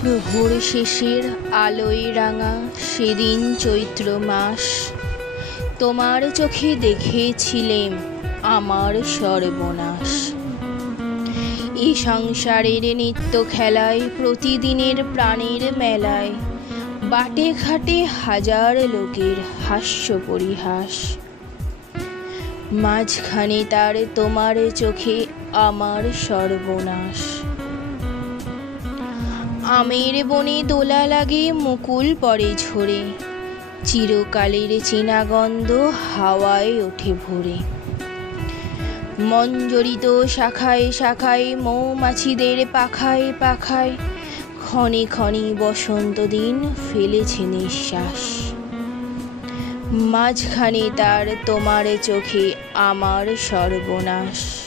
প্রহর শেষের আলোয় রাঙা সেদিন চৈত্র মাস, তোমার চোখে দেখেছিলেম আমার সর্বনাশ। এই সংসারের নিত্য খেলায়, প্রতিদিনের প্রাণের মেলায়, বাটে ঘাটে হাজার লোকের হাস্য পরিহাস। মাঝখানে তার তোমার চোখে আমার সর্বনাশ। আমের বনে দোলা লাগে, মুকুল পড়ে ঝরে, চিরকালের চেনা গন্ধ হাওয়ায় ওঠে ভরে। মঞ্জরিত শাখায় শাখায়, মৌমাছিদের পাখায় পাখায়, ক্ষণে ক্ষণে বসন্ত দিন ফেলেছে নিঃশ্বাস। মাঝখানে তার তোমার চোখে আমার সর্বনাশ।